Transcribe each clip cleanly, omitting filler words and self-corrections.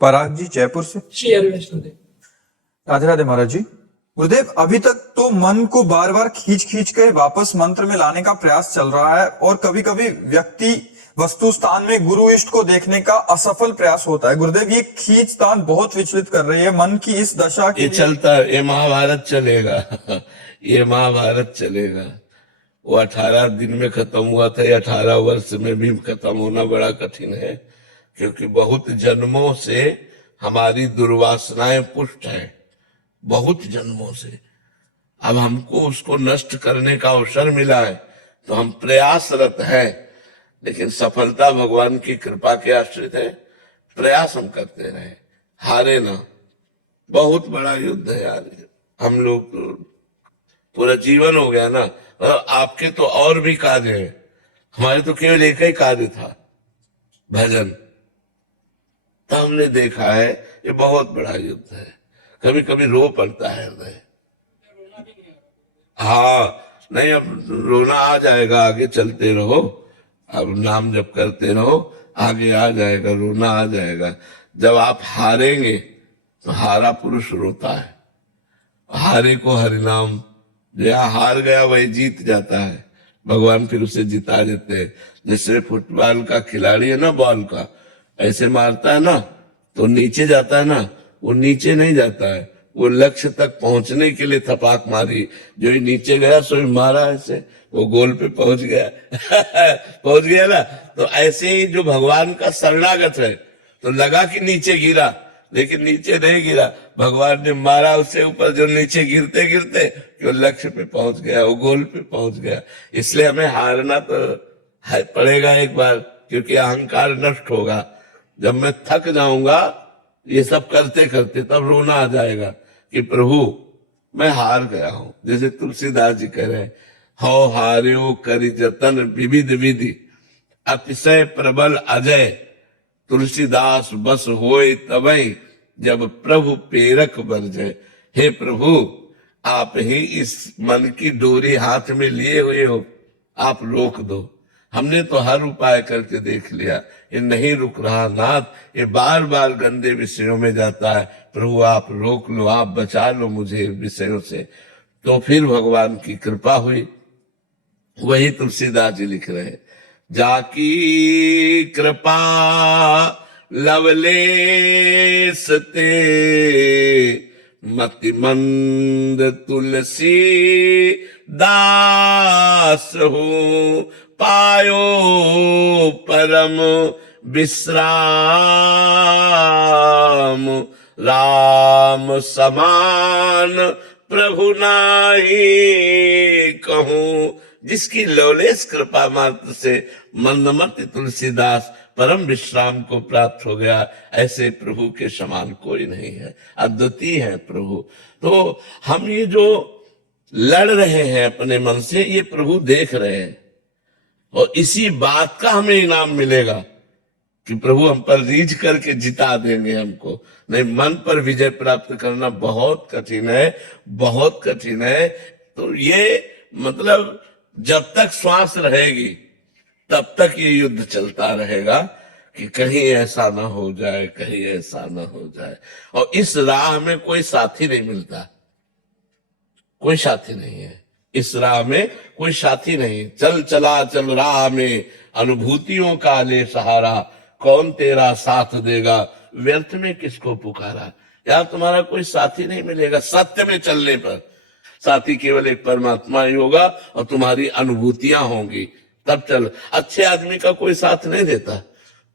पराग जी जयपुर से। शेयर वैष्णो देवी। राधे राधे महाराज जी। गुरुदेव, अभी तक तो मन को बार बार खींच खींच के वापस मंत्र में लाने का प्रयास चल रहा है और कभी कभी व्यक्ति वस्तु स्थान में गुरु इष्ट को देखने का असफल प्रयास होता है। गुरुदेव, ये खींचतान बहुत विचलित कर रही है मन की इस दशा के ये चलता है, ये महाभारत चलेगा ये महाभारत चलेगा। वो 18 दिन में खत्म हुआ था, ये 18 वर्ष में भी खत्म होना बड़ा कठिन है, क्योंकि बहुत जन्मों से हमारी दुर्वासनाएं पुष्ट है, बहुत जन्मों से। अब हमको उसको नष्ट करने का अवसर मिला है तो हम प्रयासरत हैं, लेकिन सफलता भगवान की कृपा के आश्रित है। प्रयास हम करते रहे, हारे ना। बहुत बड़ा युद्ध है यार, हम लोग तो पूरा जीवन हो गया ना। और आपके तो और भी कार्य है, हमारे तो केवल एक ही कार्य था, भजन। तो हमने देखा है ये बहुत बड़ा युद्ध है, कभी कभी रो पड़ता है हृदय। हाँ, नहीं अब रोना आ जाएगा, आगे चलते रहो, अब नाम जप करते रहो, आगे आ जाएगा, रोना आ जाएगा। जब आप हारेंगे तो हारा पुरुष रोता है, हारे को हरिनाम, जहाँ हार गया वही जीत जाता है, भगवान फिर उसे जिता देते हैं। जैसे फुटबॉल का खिलाड़ी है ना, बॉल का ऐसे मारता है ना तो नीचे जाता है ना, वो नीचे नहीं जाता है, वो लक्ष्य तक पहुंचने के लिए थपाक मारी, जो ही नीचे गया सो ही मारा, ऐसे वो गोल पे पहुंच गया पहुंच गया ना। तो ऐसे ही जो भगवान का शरणागत है तो लगा कि नीचे गिरा, लेकिन नीचे नहीं गिरा, भगवान ने मारा उससे ऊपर, जो नीचे गिरते गिरते वो लक्ष्य पे पहुंच गया, वो गोल पे पहुंच गया। इसलिए हमें हारना तो पड़ेगा एक बार, क्योंकि अहंकार नष्ट होगा। जब मैं थक जाऊंगा ये सब करते करते, तब रोना आ जाएगा कि प्रभु मैं हार गया हूं। जैसे तुलसीदास जी कह रहे हैं, हो हार्यो करि जतन विविध विधि, अतिशय प्रबल अजय, तुलसीदास बस होए तबई, जब प्रभु प्रेरक बरजय। हे प्रभु, आप ही इस मन की डोरी हाथ में लिए हुए हो, आप रोक दो। हमने तो हर उपाय करके देख लिया, ये नहीं रुक रहा नाथ, ये बार बार गंदे विषयों में जाता है। प्रभु आप रोक लो, आप बचा लो मुझे विषयों से। तो फिर भगवान की कृपा हुई। वही तुलसीदास जी लिख रहे हैं, जाकी कृपा लवलेस ते, मति मंद तुलसी दास हूँ, पायो परम विश्राम, राम समान प्रभु नाई कहूँ। जिसकी लौलेस कृपा मात्र से मंदमति तुलसीदास परम विश्राम को प्राप्त हो गया, ऐसे प्रभु के समान कोई नहीं है, अद्वितीय है प्रभु। तो हम ये जो लड़ रहे हैं अपने मन से, ये प्रभु देख रहे हैं, और इसी बात का हमें इनाम मिलेगा कि प्रभु हम पर रीझ करके जिता देंगे हमको। नहीं, मन पर विजय प्राप्त करना बहुत कठिन है, बहुत कठिन है। तो ये मतलब जब तक श्वास रहेगी तब तक ये युद्ध चलता रहेगा कि कहीं ऐसा ना हो जाए, कहीं ऐसा ना हो जाए। और इस राह में कोई साथी नहीं मिलता, कोई साथी नहीं है इस राह में, कोई साथी नहीं। चल चला चल राह में, अनुभूतियों का ले सहारा, कौन तेरा साथ देगा, व्यर्थ में किसको पुकारा। यार तुम्हारा कोई साथी नहीं मिलेगा सत्य में चलने पर। साथी केवल एक परमात्मा ही होगा और तुम्हारी अनुभूतियां होंगी, तब चल। अच्छे आदमी का कोई साथ नहीं देता,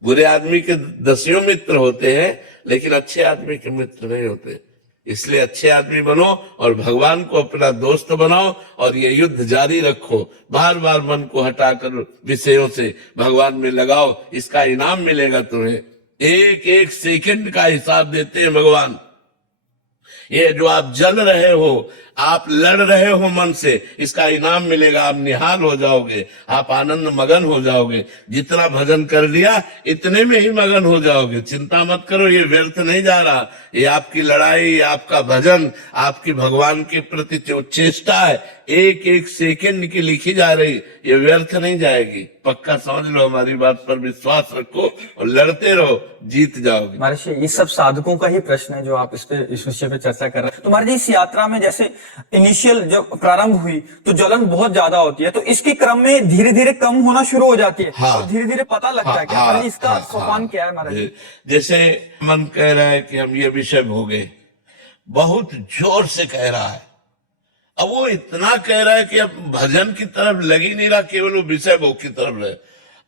बुरे आदमी के दसियों मित्र होते हैं, लेकिन अच्छे आदमी के मित्र नहीं होते। इसलिए अच्छे आदमी बनो और भगवान को अपना दोस्त बनाओ, और ये युद्ध जारी रखो। बार बार मन को हटाकर विषयों से भगवान में लगाओ, इसका इनाम मिलेगा तुम्हें। एक एक सेकंड का हिसाब देते हैं भगवान। ये जो आप जल रहे हो, आप लड़ रहे हो मन से, इसका इनाम मिलेगा, आप निहाल हो जाओगे, आप आनंद मगन हो जाओगे। जितना भजन कर लिया इतने में ही मगन हो जाओगे। चिंता मत करो, ये व्यर्थ नहीं जा रहा। ये आपकी लड़ाई, आपका भजन, आपकी भगवान के प्रति जो चेष्टा है, एक एक सेकंड की लिखी जा रही, ये व्यर्थ नहीं जाएगी। पक्का समझ लो, हमारी बात पर विश्वास रखो और लड़ते रहो, जीत जाओगे। महर्षि, ये सब साधकों का ही प्रश्न है जो आप इस विषय पे चर्चा कर रहे हैं। तो महाराज, इस यात्रा में जैसे इनिशियल जब प्रारंभ हुई तो जलन बहुत ज्यादा होती है, तो इसके क्रम में धीरे धीरे कम होना शुरू हो जाती है। हाँ, और धीरे धीरे पता लगता है कि महाराज इसका सोपान क्या है। महाराज, जैसे मन कह रहा है कि हम ये विषय भोगे, बहुत जोर से कह रहा है, अब वो इतना कह रहा है कि अब भजन की तरफ लग ही नहीं रहा, केवल वो विषय भोग की तरफ रहे।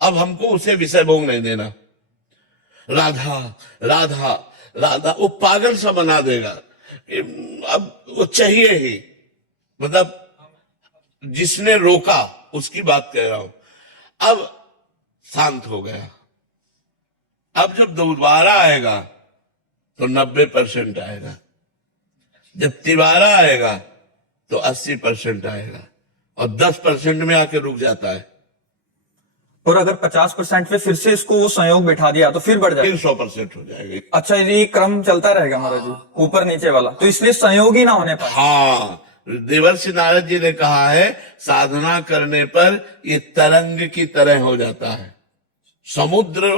अब हमको उसे विषय भोग नहीं देना। राधा राधा राधा, वो पागल सा बना देगा। अब वो चाहिए ही, मतलब जिसने रोका उसकी बात कह रहा हूं। अब शांत हो गया, अब जब दोबारा आएगा तो 90% आएगा, जब तिबारा आएगा तो 80% आएगा, और 10% में आके रुक जाता है। और अगर 50% पे फिर से इसको वो संयोग बैठा दिया तो फिर बढ़ जाएगा, फिर 100% हो जाएगी। अच्छा, ये क्रम चलता रहेगा महाराज जी, ऊपर नीचे वाला, तो इसलिए संयोग ही ना होने पाए। हाँ, देवर्षि नारद जी ने कहा है, साधना करने पर ये तरंग की तरह हो जाता है, समुद्र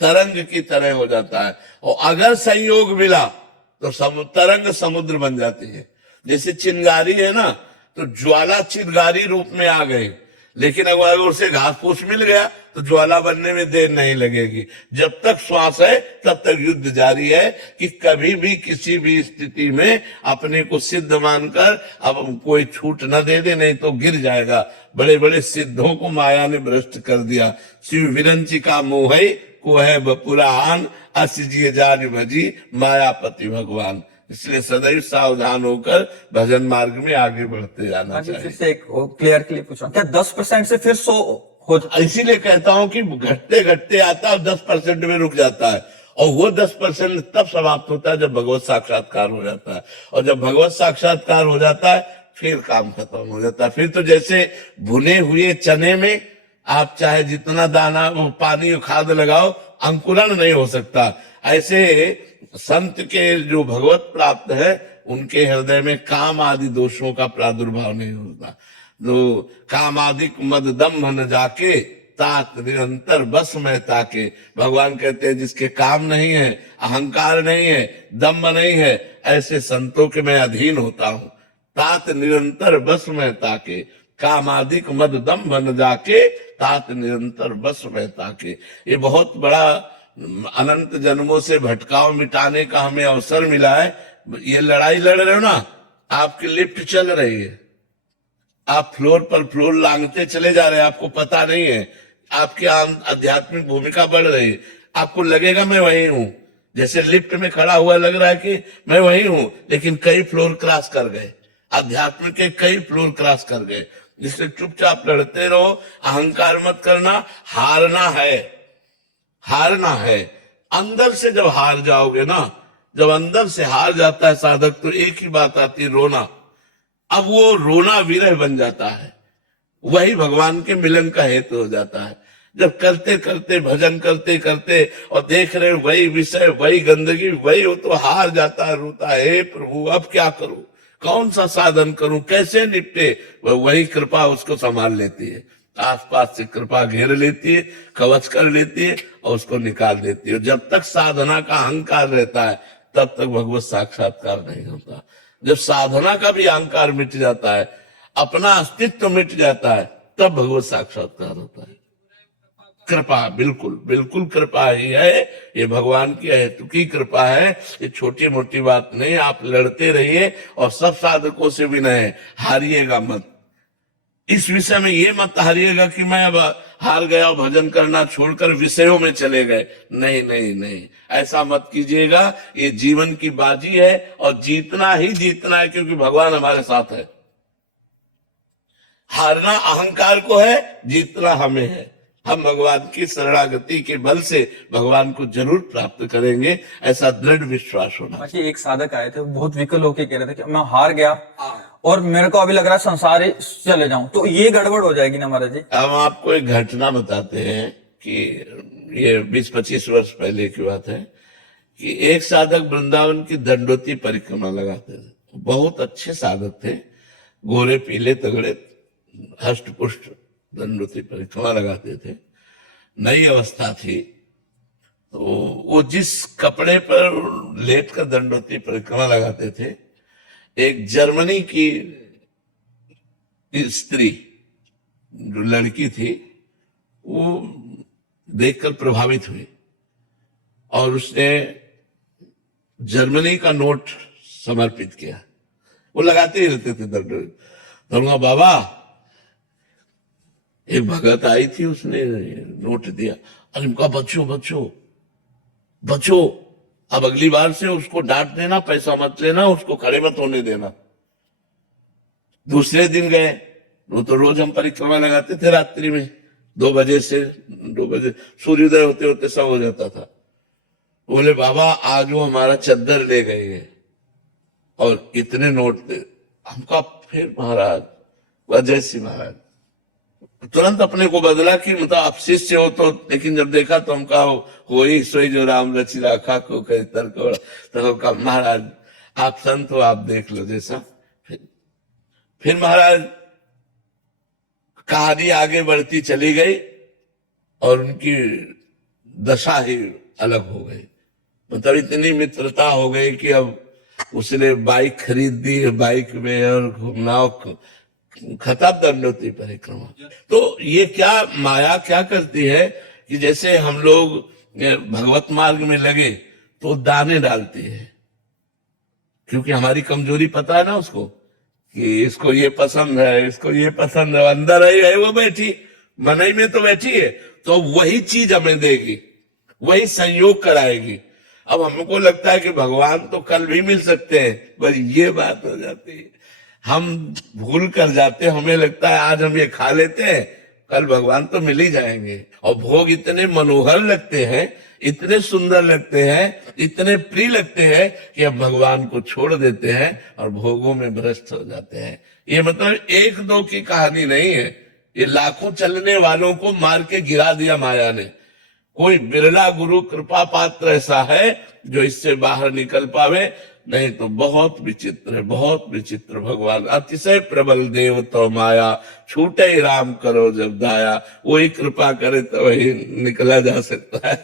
तरंग की तरह हो जाता है। और अगर संयोग मिला तो तरंग समुद्र बन जाती है। जैसे चिंगारी है ना, तो ज्वाला चिंगारी रूप में आ गई, लेकिन अगर उसे घास फूस मिल गया तो ज्वाला बनने में देर नहीं लगेगी। जब तक श्वास है तब तक युद्ध जारी है, कि कभी भी किसी भी स्थिति में अपने को सिद्ध मानकर अब कोई छूट न दे दे, नहीं तो गिर जाएगा। बड़े बड़े सिद्धों को माया ने भ्रष्ट कर दिया। शिव विरंची का मोह को है बपुरान, असजिए जान भजी मायापति भगवान। इसलिए सदैव सावधान होकर भजन मार्ग में आगे बढ़ते जाना चाहिए। फिर से एक क्लियर के लिए पूछा, क्या 10% से फिर 100 हो? इसीलिए कहता हूं कि घटते घटते आता है और 10% में रुक जाता है, और वो 10% तब समाप्त होता है जब भगवत साक्षात्कार हो जाता है। और जब भगवत साक्षात्कार हो जाता है फिर काम खत्म हो जाता है। फिर तो जैसे भुने हुए चने में आप चाहे जितना दाना पानी खाद लगाओ, अंकुरण नहीं हो सकता। ऐसे संत के जो भगवत प्राप्त है, उनके हृदय में काम आदि दोषों का प्रादुर्भाव नहीं होता। जो कामादिक मद दम्भ न जाके, तात निरंतर बस में ताके। भगवान कहते हैं जिसके काम नहीं है, अहंकार नहीं है, दम्भ नहीं है, ऐसे संतों के मैं अधीन होता हूं। तात निरंतर बस में ताके, कामादिक मद दम्भ न जाके, तात निरंतर बस में ताके। ये बहुत बड़ा अनंत जन्मों से भटकाव मिटाने का हमें अवसर मिला है। ये लड़ाई लड़ रहे हो ना, आपकी लिफ्ट चल रही है, आप फ्लोर पर फ्लोर लांघते चले जा रहे हैं, आपको पता नहीं है, आपकी आध्यात्मिक भूमिका बढ़ रही है। आपको लगेगा मैं वही हूं, जैसे लिफ्ट में खड़ा हुआ लग रहा है कि मैं वही हूं, लेकिन कई फ्लोर क्रॉस कर गए, आध्यात्मिक के कई फ्लोर क्रॉस कर गए। जिससे चुपचाप लड़ते रहो, अहंकार मत करना। हारना है, हारना है। अंदर से जब हार जाओगे ना, जब अंदर से हार जाता है साधक, तो एक ही बात आती है, रोना। अब वो रोना विरह बन जाता है, वही भगवान के मिलन का हेतु हो जाता है। जब करते करते भजन करते करते और देख रहे वही विषय, वही गंदगी, वही हो, तो हार जाता है, रोता है, हे प्रभु अब क्या करूं, कौन सा साधन करूं, कैसे निपटे। वही कृपा उसको संभाल लेती है, आसपास से कृपा घेर लेती है, कवच कर लेती है और उसको निकाल देती है। जब तक साधना का अहंकार रहता है तब तक भगवत साक्षात्कार नहीं होता। जब साधना का भी अहंकार मिट जाता है, अपना अस्तित्व मिट जाता है, तब भगवत साक्षात्कार होता है। कृपा, बिल्कुल बिल्कुल कृपा ही है, ये भगवान की हेतु की कृपा है, ये छोटी मोटी बात नहीं। आप लड़ते रहिए और सब साधकों से विनय है, हारिएगा मत। इस विषय में ये मत हारिएगा कि मैं अब हार गया और भजन करना छोड़कर विषयों में चले गए। नहीं नहीं नहीं, ऐसा मत कीजिएगा। ये जीवन की बाजी है और जीतना ही जीतना है, क्योंकि भगवान हमारे साथ है। हारना अहंकार को है, जीतना हमें है। हम भगवान की शरणागति के बल से भगवान को जरूर प्राप्त करेंगे, ऐसा दृढ़ विश्वास होना। बाकी एक साधक आए थे, वो बहुत विकल होके कह रहे थे कि मैं हार गया और मेरे को अभी लग रहा है संसार ही चले जाऊं, तो ये गड़बड़ हो जाएगी ना महाराज जी? हम आपको एक घटना बताते हैं कि ये 20-25 वर्ष पहले की बात है कि एक साधक वृंदावन की दंडोती परिक्रमा लगाते थे। बहुत अच्छे साधक थे, गोरे पीले तगड़े हष्ट पुष्ट दंडोती परिक्रमा लगाते थे। नई अवस्था थी, तो वो जिस कपड़े पर लेट कर दंडोती परिक्रमा लगाते थे, एक जर्मनी की स्त्री जो लड़की थी वो देखकर प्रभावित हुई और उसने जर्मनी का नोट समर्पित किया। वो लगाते ही रहते थे दंडोती। तो उनका बाबा, एक भगत आई थी, उसने नोट दिया। अरे उनका बच्चों बच्चों बच्चों, अब अगली बार से उसको डांट देना, पैसा मत लेना, उसको खड़े मत होने देना। दूसरे दिन गए, वो तो रोज हम परिक्रमा लगाते थे रात्रि में 2 बजे से 2 बजे, सूर्योदय होते होते सब हो जाता था। बोले बाबा आज वो हमारा चद्दर ले गए हैं और इतने नोट दे। हमका फिर महाराज वजह से महाराज तुरंत अपने को बदला कि मतलब आप शिष्य हो तो, लेकिन जब देखा तो हमका हो ही सोई जो राम रचि राखा को कहे तर्क। तो हमका महाराज आप संत हो, आप देख लो जैसा। फिर महाराज कहानी आगे बढ़ती चली गई और उनकी दशा ही अलग हो गई। मतलब इतनी मित्रता हो गई कि अब उसने बाइक खरीद दी, बाइक में और घूमना खत्म दंडोती परिक्रमा। तो ये क्या माया क्या करती है कि जैसे हम लोग भगवत मार्ग में लगे तो दाने डालती है, क्योंकि हमारी कमजोरी पता है ना उसको कि इसको ये पसंद है, इसको ये पसंद है, अंदर ही है वो बैठी, मनई में तो बैठी है, तो वही चीज हमें देगी, वही संयोग कराएगी। अब हमको लगता है कि भगवान तो कल भी मिल सकते हैं, बस ये बात हो जाती है, हम भूल कर जाते, हमें लगता है आज हम ये खा लेते हैं, कल भगवान तो मिल ही जाएंगे। और भोग इतने मनोहर लगते हैं, इतने सुंदर लगते हैं, इतने प्रिय लगते हैं कि अब भगवान को छोड़ देते हैं और भोगों में भ्रष्ट हो जाते हैं। ये मतलब 1-2 की कहानी नहीं है, ये लाखों चलने वालों को मार के गिरा दिया माया ने। कोई बिरला गुरु कृपा पात्र ऐसा है जो इससे बाहर निकल पावे, नहीं तो बहुत विचित्र है, बहुत विचित्र। भगवान अतिशय प्रबल देव तो माया, छूटे ही राम करो जब दाया। वही कृपा करे तो वही निकला जा सकता है।